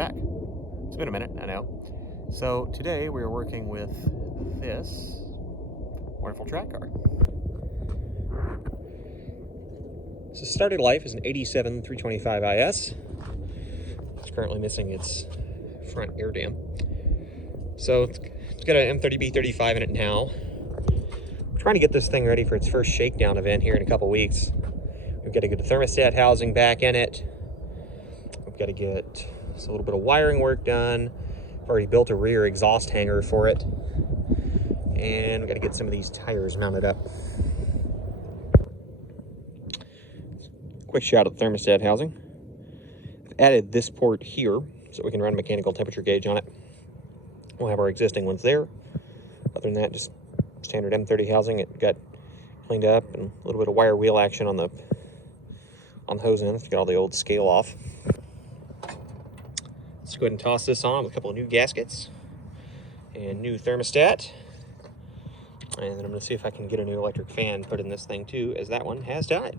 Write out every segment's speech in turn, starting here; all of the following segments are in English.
back. It's been a minute, I know. So today we are working with this wonderful track car. So started life as an 87 325 IS. It's currently missing its front air dam. So it's got an M30B 35 in it now. We're trying to get this thing ready for its first shakedown event here in a couple weeks. We've got to get a thermostat housing back in it. We've got to get a little bit of wiring work done. I've already built a rear exhaust hanger for it. And we've got to get some of these tires mounted up. Quick shot at the thermostat housing. I've added this port here so we can run a mechanical temperature gauge on it. We'll have our existing ones there. Other than that, just standard M30 housing. It got cleaned up and a little bit of wire wheel action on the hose ends to get all the old scale off. Let's go ahead and toss this on with a couple of new gaskets and new thermostat. And then I'm going to see if I can get a new electric fan put in this thing too, as that one has died.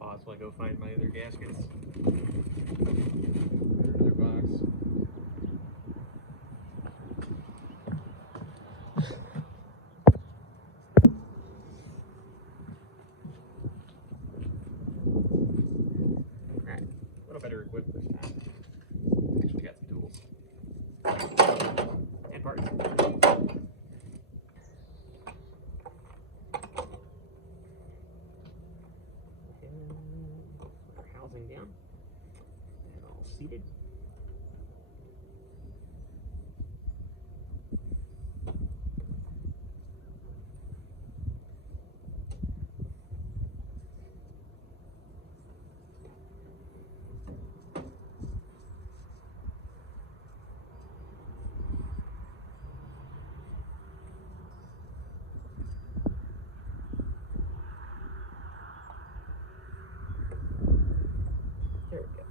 Pause while I go find my other gaskets. Another box. Alright, a little better equipped this time. Actually got some tools. And parts. Put our housing down. And all seated. There we go.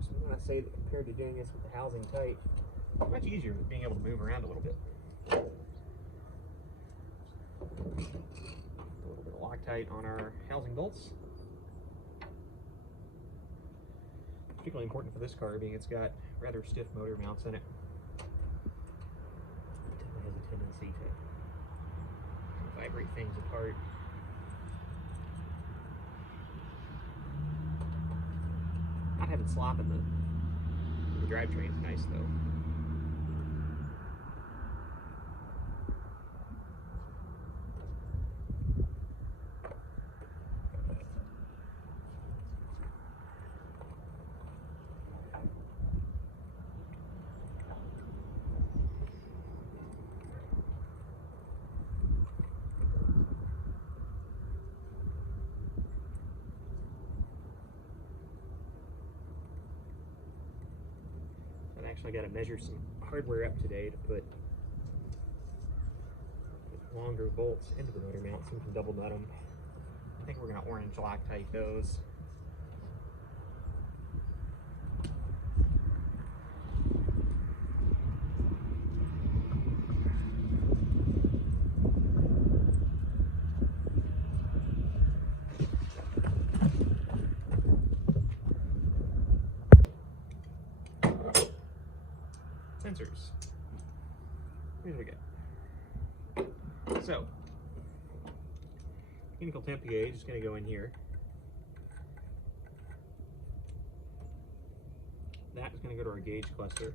So when I say that compared to doing this with the housing tight, it's much easier with being able to move around a little bit. A little bit of Loctite on our housing bolts. Particularly important for this car, being it's got rather stiff motor mounts in it. It definitely has a tendency to vibrate things apart. Not having slop in the drivetrain is nice though. I actually got to measure some hardware up today to put longer bolts into the motor mount so we can double nut them. I think we're going to orange Loctite those. Sensors. Here's what we get. So, mechanical temp gauge is going to go in here. That is going to go to our gauge cluster,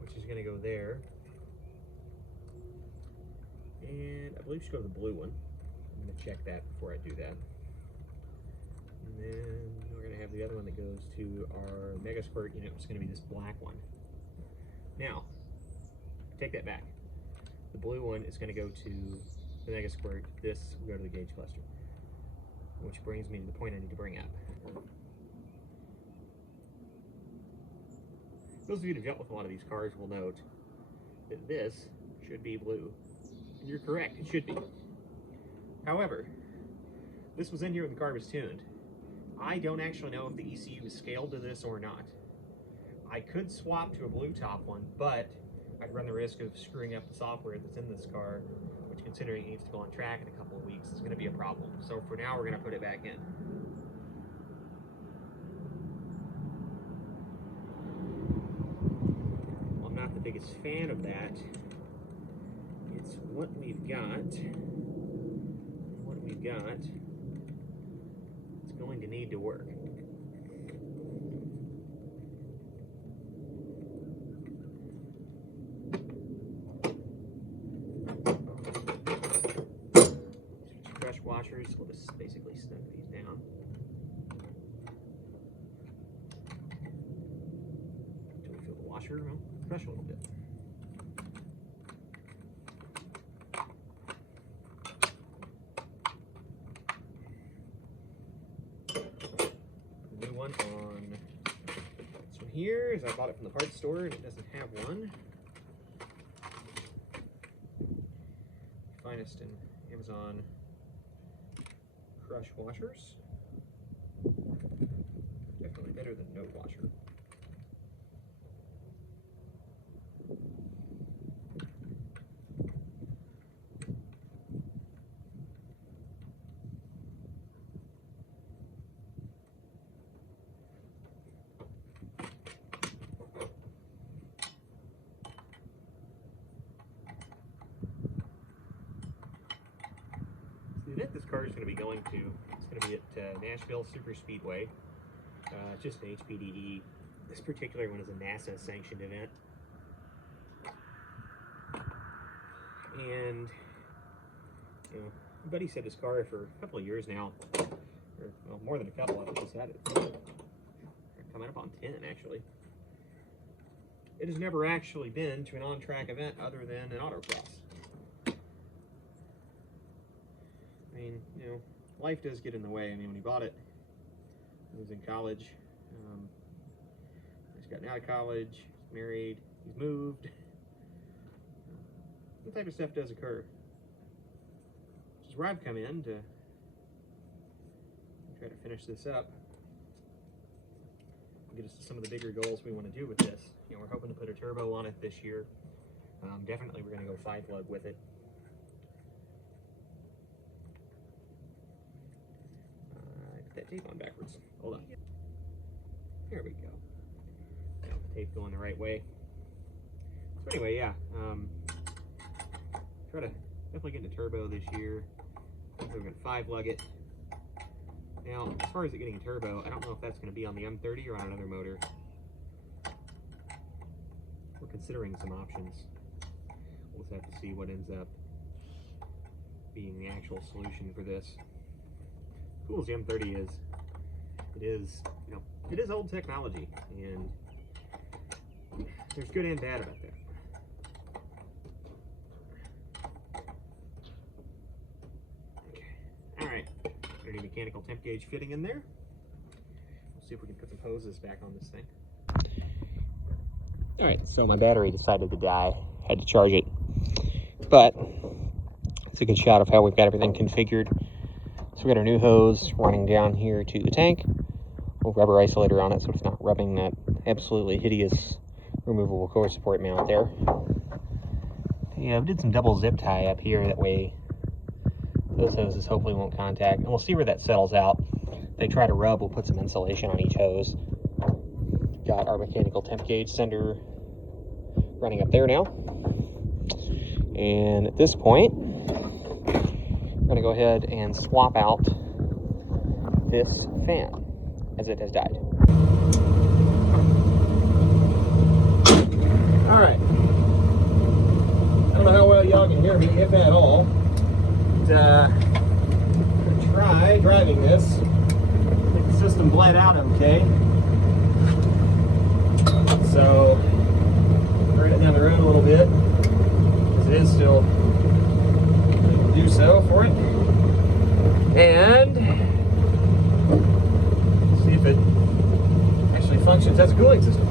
which is going to go there. And I believe it should go to the blue one. I'm going to check that before I do that. And then we're going to have the other one that goes to our Mega Squirt unit, which is going to be this black one. Now, take that back. The blue one is going to go to the Mega Squirt. This will go to the gauge cluster. Which brings me to the point I need to bring up. Those of you who have dealt with a lot of these cars will note that this should be blue. And you're correct, it should be. However, this was in here when the car was tuned. I don't actually know if the ECU is scaled to this or not. I could swap to a blue top one, but I'd run the risk of screwing up the software that's in this car, which, considering it needs to go on track in a couple of weeks, is going to be a problem. So for now, we're going to put it back in. Well, I'm not the biggest fan of that. It's what we've got. What we've got. It's going to need to work. Washers, we'll just basically snug these down. Do we feel the washer? No, crush a little bit. The new one on this one here is I bought it from the parts store and it doesn't have one. Finest in Amazon crush washers. Definitely better than no washer. The event this car is going to be going to, it's going to be at Nashville Super Speedway. It's just an HPDE. This particular one is a NASA sanctioned event. And, you know, my buddy said this car for a couple of years now, or well, more than a couple, I think he's had it. Coming up on 10, actually. It has never actually been to an on-track event other than an autocross. I mean, you know, life does get in the way. I mean, when he bought it, he was in college. He's gotten out of college, he's married, he's moved. That type of stuff does occur. Which is where I've come in to try to finish this up. Get us to some of the bigger goals we want to do with this. You know, we're hoping to put a turbo on it this year. Definitely we're going to go 5-lug with it. That tape on backwards. Hold on. There we go. Now the tape going the right way. So anyway, yeah. Try to definitely get into turbo this year. We're going to 5-lug it. Now, as far as it getting a turbo, I don't know if that's going to be on the M30 or on another motor. We're considering some options. We'll just have to see what ends up being the actual solution for this. Cool as the M30 is, it is, you know, it is old technology, and there's good and bad about that. Okay, all right, any mechanical temp gauge fitting in there. We'll see if we can put some hoses back on this thing. All right, so my battery decided to die. Had to charge it, but it's a good shot of how we've got everything configured. So we got our new hose running down here to the tank. We'll rubber isolator on it so it's not rubbing that absolutely hideous removable core support mount there. Yeah, we did some double zip tie up here, that way those hoses hopefully won't contact. And we'll see where that settles out. If they try to rub, we'll put some insulation on each hose. Got our mechanical temp gauge sender running up there now. And at this point, I'm going to go ahead and swap out this fan as it has died. All right. I don't know how well y'all can hear me, if at all. But, I'm going to try driving this. I think the system bled out okay. So, turn it down the road a little bit, because it is still do so for it, and see if it actually functions as a cooling system.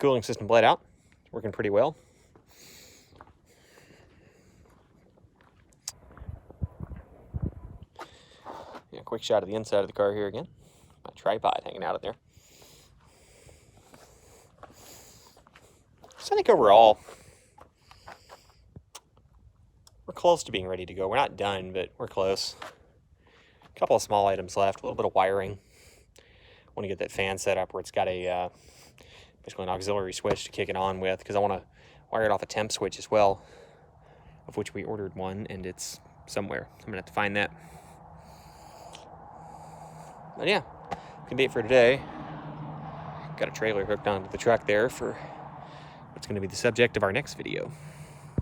cooling system bled out. It's working pretty well. Yeah, quick shot of the inside of the car here again. My tripod hanging out of there. So I think overall, we're close to being ready to go. We're not done, but we're close. A couple of small items left, a little bit of wiring. I want to get that fan set up where it's got a basically an auxiliary switch to kick it on with, because I want to wire it off a temp switch as well, of which we ordered one, and it's somewhere. I'm going to have to find that. But yeah, good date for today. Got a trailer hooked onto the truck there for what's going to be the subject of our next video.